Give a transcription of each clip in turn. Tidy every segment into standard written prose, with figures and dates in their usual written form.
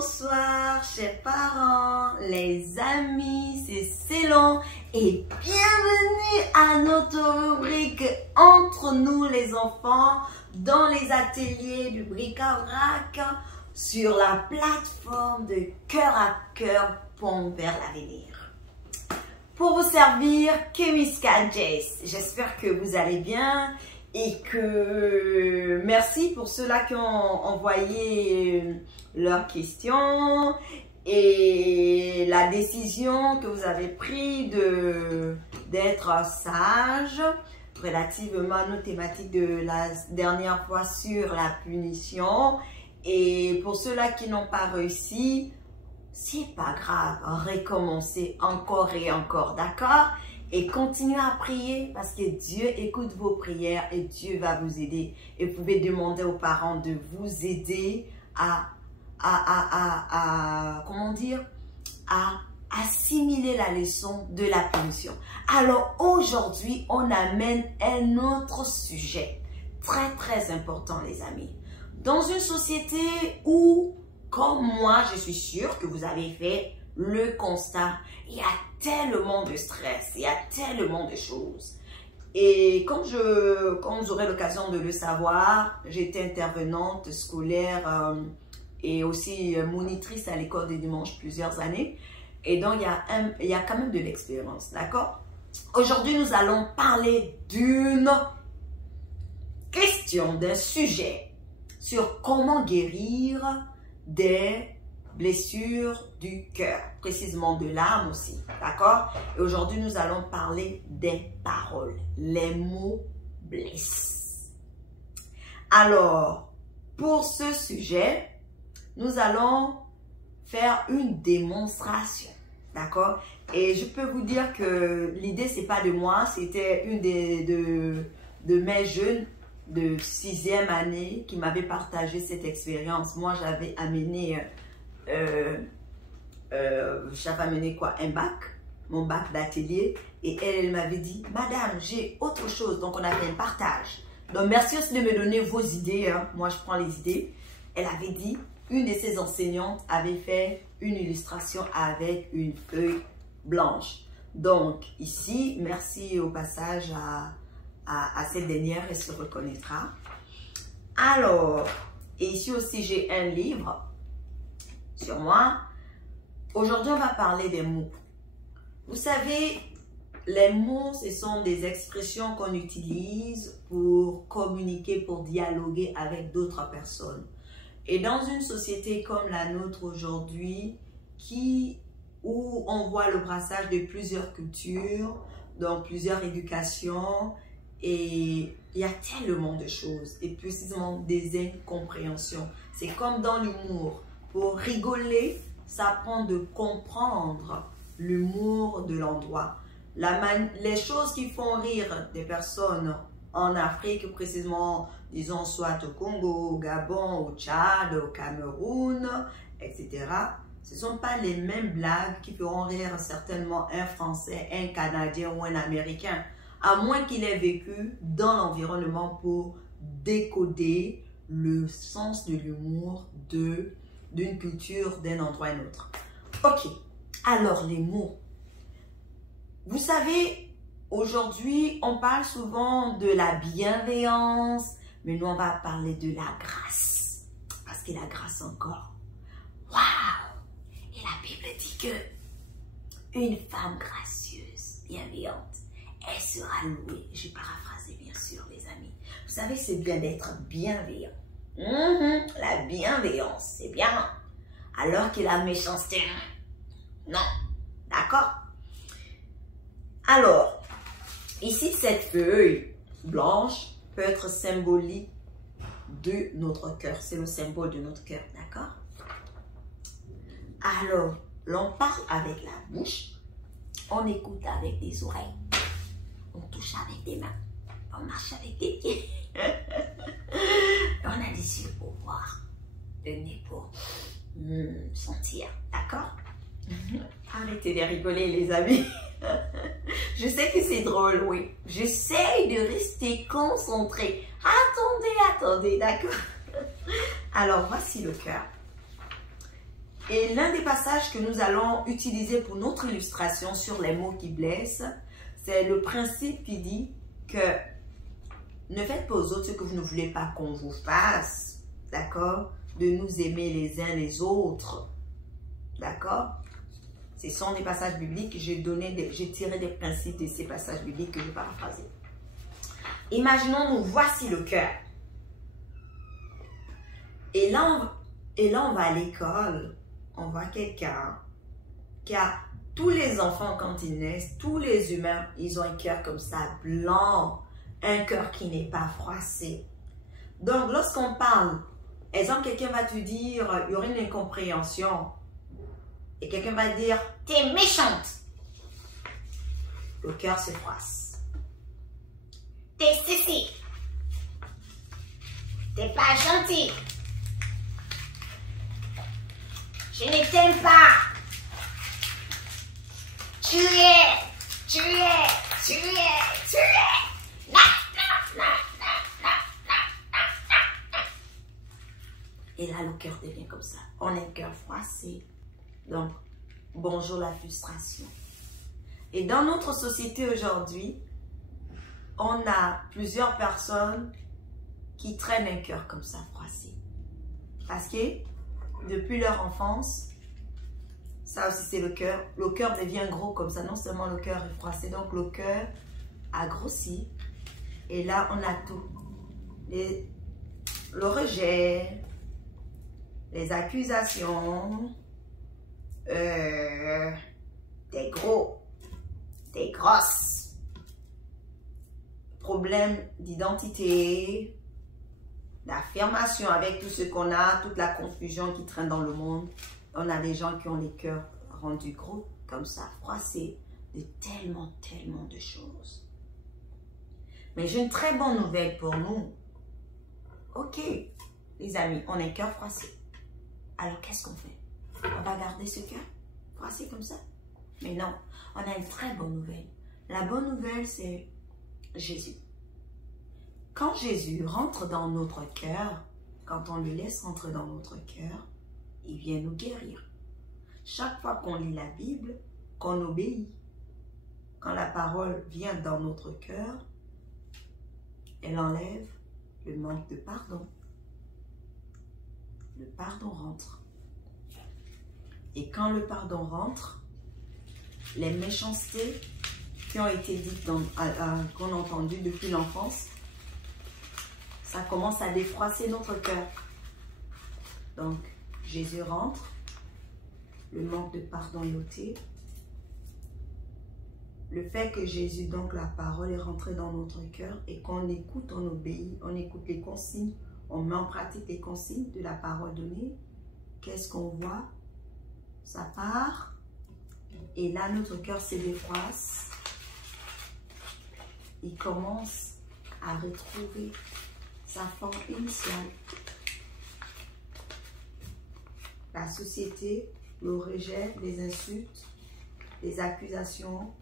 Bonsoir, chers parents, les amis, c'est Célon et bienvenue à notre rubrique Entre nous les enfants dans les ateliers du bric-à-brac sur la plateforme de Cœur à Cœur Pont vers l'avenir. Pour vous servir, Kemiska Jace. J'espère que vous allez bien et que merci pour ceux-là qui ont envoyé leurs questions et la décision que vous avez prise d'être sage relativement à nos thématiques de la dernière fois sur la punition. Et pour ceux-là qui n'ont pas réussi, c'est pas grave, recommencez encore et encore, d'accord? Et continuez à prier parce que Dieu écoute vos prières et Dieu va vous aider. Et vous pouvez demander aux parents de vous aider à comment dire, à assimiler la leçon de la punition. Alors aujourd'hui, on amène un autre sujet très important, les amis. Dans une société où, comme moi, je suis sûre que vous avez fait le constat, il y a tellement de stress, il y a tellement de choses. Et quand vous aurez l'occasion de le savoir, j'étais intervenante scolaire et aussi monitrice à l'école des dimanches plusieurs années. Et donc, il y a quand même de l'expérience, d'accord? Aujourd'hui, nous allons parler d'une question, d'un sujet sur comment guérir des blessures du cœur, précisément de l'âme aussi, d'accord? Et aujourd'hui, nous allons parler des paroles. Les mots blessent. Alors, pour ce sujet, nous allons faire une démonstration, d'accord? Et je peux vous dire que l'idée, c'est pas de moi, c'était une de mes jeunes de 6e année qui m'avait partagé cette expérience. Moi, j'avais amené quoi, un bac, mon bac d'atelier, et elle m'avait dit, madame, j'ai autre chose. Donc on a fait un partage. Donc merci aussi de me donner vos idées, hein. Moi je prends les idées. Elle avait dit, une de ses enseignantes avait fait une illustration avec une feuille blanche. Donc ici, merci au passage à cette dernière, elle se reconnaîtra. Alors, et ici aussi j'ai un livre sur moi. Aujourd'hui, on va parler des mots. Vous savez, les mots, ce sont des expressions qu'on utilise pour communiquer, pour dialoguer avec d'autres personnes. Et dans une société comme la nôtre aujourd'hui, où on voit le brassage de plusieurs cultures, donc plusieurs éducations, et il y a tellement de choses, et précisément des incompréhensions. C'est comme dans l'humour. Pour rigoler, ça prend de comprendre l'humour de l'endroit. Les choses qui font rire des personnes en Afrique, précisément, disons, soit au Congo, au Gabon, au Tchad, au Cameroun, etc., ce ne sont pas les mêmes blagues qui feront rire certainement un Français, un Canadien ou un Américain, à moins qu'il ait vécu dans l'environnement pour décoder le sens de l'humour d'une culture, d'un endroit à un autre. Ok, alors les mots. Vous savez, aujourd'hui, on parle souvent de la bienveillance, mais nous, on va parler de la grâce. Parce que la grâce encore. Waouh! Et la Bible dit que une femme gracieuse, bienveillante, elle sera louée. Je vais paraphraser, bien sûr, les amis. Vous savez, c'est bien d'être bienveillant. La bienveillance, c'est bien. Alors que la méchanceté, non. D'accord? Alors, ici, cette feuille blanche peut être symbolique de notre cœur. C'est le symbole de notre cœur, d'accord? Alors, l'on parle avec la bouche, on écoute avec des oreilles, on touche avec des mains, on marche avec des pieds. On a des yeux pour voir, le nez pour sentir, d'accord? Arrêtez de rigoler, les amis. Je sais que c'est drôle, oui. J'essaye de rester concentrée. Attendez, d'accord? Alors, voici le cœur. Et l'un des passages que nous allons utiliser pour notre illustration sur les mots qui blessent, c'est le principe qui dit que ne faites pas aux autres ce que vous ne voulez pas qu'on vous fasse, d'accord? De nous aimer les uns les autres, d'accord? Ce sont des passages bibliques, j'ai tiré des principes de ces passages bibliques que je vais paraphraser. Imaginons-nous, voici le cœur. Et là, on va à l'école, on voit quelqu'un qui a tous les enfants quand ils naissent, tous les humains, ils ont un cœur comme ça, blanc, un cœur qui n'est pas froissé. Donc, lorsqu'on parle, exemple, quelqu'un va te dire, il y aura une incompréhension, et quelqu'un va dire, t'es méchante. Le cœur se froisse. T'es ceci. T'es pas gentil. Je ne t'aime pas. Tu es. Et là, le cœur devient comme ça. On a un cœur froissé. Donc, bonjour la frustration. Et dans notre société aujourd'hui, on a plusieurs personnes qui traînent un cœur comme ça, froissé. Parce que depuis leur enfance, ça aussi c'est le cœur. Le cœur devient gros comme ça. Non seulement le cœur est froissé, donc le cœur a grossi. Et là, on a tout. Le rejet, les accusations, des gros, des grosses, problèmes d'identité, d'affirmation avec tout ce qu'on a, toute la confusion qui traîne dans le monde. On a des gens qui ont les cœurs rendus gros, comme ça, froissés, de tellement de choses. Mais j'ai une très bonne nouvelle pour nous. Ok, les amis, on a un cœur froissé. Alors, qu'est-ce qu'on fait? On va garder ce cœur froissé comme ça? Mais non, on a une très bonne nouvelle. La bonne nouvelle, c'est Jésus. Quand Jésus rentre dans notre cœur, quand on le laisse rentrer dans notre cœur, il vient nous guérir. Chaque fois qu'on lit la Bible, qu'on obéit, quand la parole vient dans notre cœur, elle enlève le manque de pardon. Le pardon rentre. Et quand le pardon rentre, les méchancetés qui ont été dites, qu'on a entendues depuis l'enfance, ça commence à défroisser notre cœur. Donc, Jésus rentre, le manque de pardon est ôté. Le fait que Jésus, donc la parole, est rentrée dans notre cœur et qu'on écoute, on obéit, on écoute les consignes, on met en pratique les consignes de la parole donnée, qu'est-ce qu'on voit? Ça part et là, notre cœur se défroisse. Il commence à retrouver sa forme initiale. La société, le rejet, les insultes, les accusations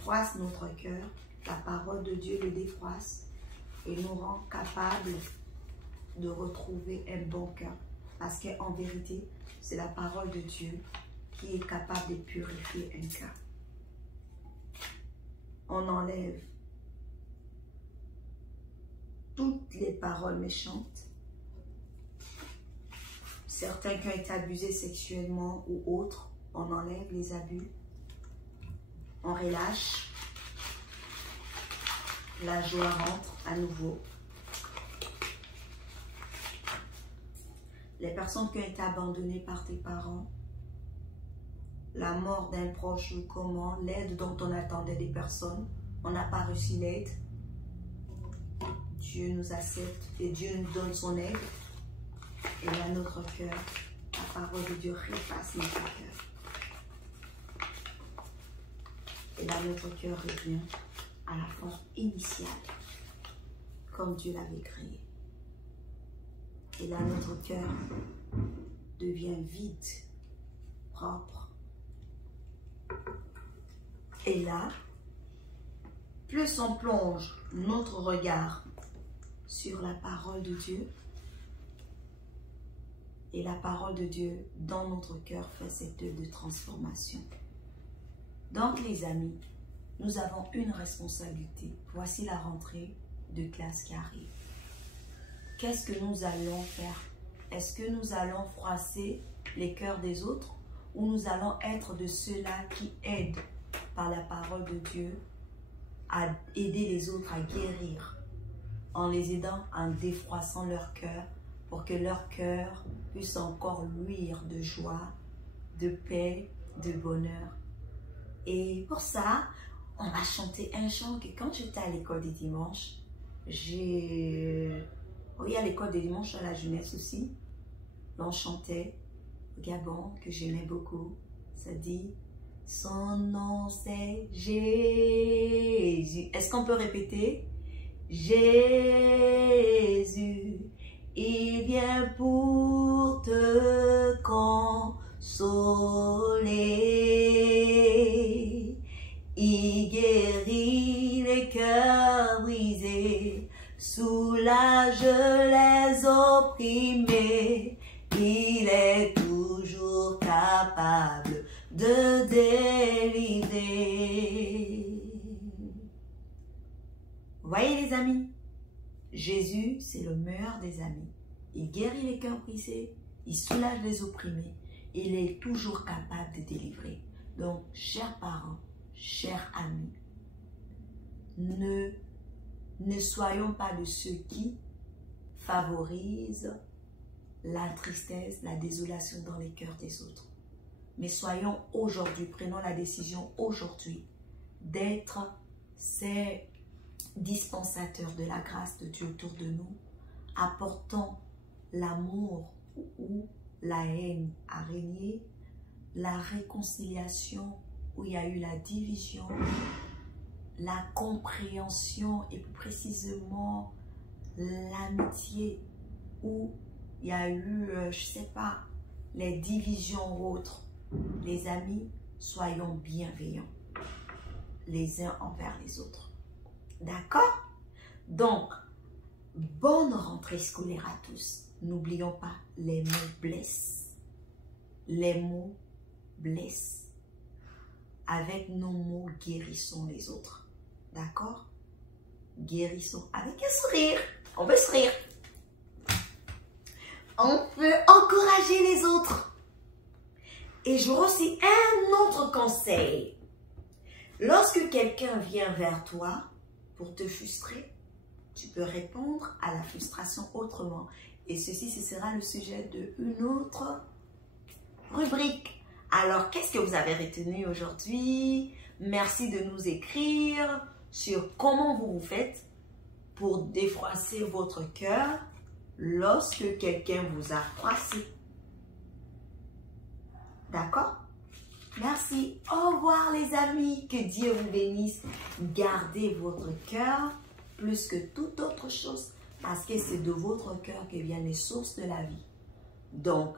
froissent notre cœur. La parole de Dieu le défroisse et nous rend capables de retrouver un bon cœur. Parce qu'en vérité, c'est la parole de Dieu qui est capable de purifier un cœur. On enlève toutes les paroles méchantes. Certains qui ont été abusés sexuellement ou autres, on enlève les abus. On relâche. La joie rentre à nouveau. Les personnes qui ont été abandonnées par tes parents, la mort d'un proche ou comment, l'aide dont on attendait des personnes, on n'a pas reçu l'aide. Dieu nous accepte et Dieu nous donne son aide. Et là, notre cœur, la parole de Dieu repasse notre cœur. Et là, notre cœur revient à la forme initiale, comme Dieu l'avait créé. Et là, notre cœur devient vide, propre. Et là, plus on plonge notre regard sur la parole de Dieu, Et la parole de Dieu dans notre cœur fait cette œuvre de transformation. Donc les amis, nous avons une responsabilité. Voici la rentrée de classe qui arrive. Qu'est-ce que nous allons faire? Est-ce que nous allons froisser les cœurs des autres ou nous allons être de ceux-là qui aident par la parole de Dieu à aider les autres à guérir en les aidant, en défroissant leur cœur pour que leur cœur puisse encore luire de joie, de paix, de bonheur. Et pour ça, on va chanter un chant que quand j'étais à l'école des dimanches, oui, à l'école des dimanches à la jeunesse aussi, on chantait au Gabon, que j'aimais beaucoup. Ça dit, son nom c'est Jésus. Est-ce qu'on peut répéter? Jésus, il vient pour te consoler. Il guérit les cœurs brisés, soulage les opprimés. Il est toujours capable de délivrer. Voyez les amis, Jésus, c'est le meilleur des amis. Il guérit les cœurs brisés, il soulage les opprimés. Il est toujours capable de délivrer. Donc, chers parents, chers amis, ne soyons pas de ceux qui favorisent la tristesse, la désolation dans les cœurs des autres. Mais soyons aujourd'hui, prenons la décision aujourd'hui d'être ces dispensateurs de la grâce de Dieu autour de nous, apportant l'amour où la haine a régné, la réconciliation où il y a eu la division, la compréhension et plus précisément l'amitié où il y a eu, je ne sais pas, les divisions ou autres. Les amis, soyons bienveillants les uns envers les autres. D'accord? Donc, bonne rentrée scolaire à tous. N'oublions pas, les mots blessent. Les mots blessent. Avec nos mots, guérissons les autres. D'accord? Guérissons avec un sourire. On peut sourire. On peut encourager les autres. Et j'aurai aussi un autre conseil. Lorsque quelqu'un vient vers toi pour te frustrer, tu peux répondre à la frustration autrement. Et ceci, ce sera le sujet d'une autre rubrique. Alors, qu'est-ce que vous avez retenu aujourd'hui? Merci de nous écrire sur comment vous vous faites pour défroisser votre cœur lorsque quelqu'un vous a froissé. D'accord? Merci. Au revoir les amis. Que Dieu vous bénisse. Gardez votre cœur plus que toute autre chose parce que c'est de votre cœur que viennent les sources de la vie. Donc,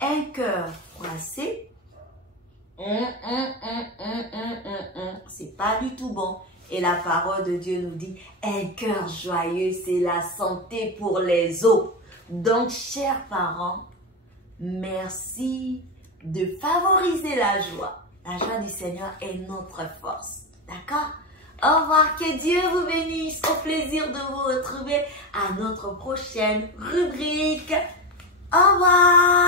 un cœur froissé, c'est pas du tout bon. Et la parole de Dieu nous dit, un cœur joyeux, c'est la santé pour les os. Donc, chers parents, merci de favoriser la joie. La joie du Seigneur est notre force. D'accord? Au revoir, que Dieu vous bénisse. Au plaisir de vous retrouver à notre prochaine rubrique. Au revoir.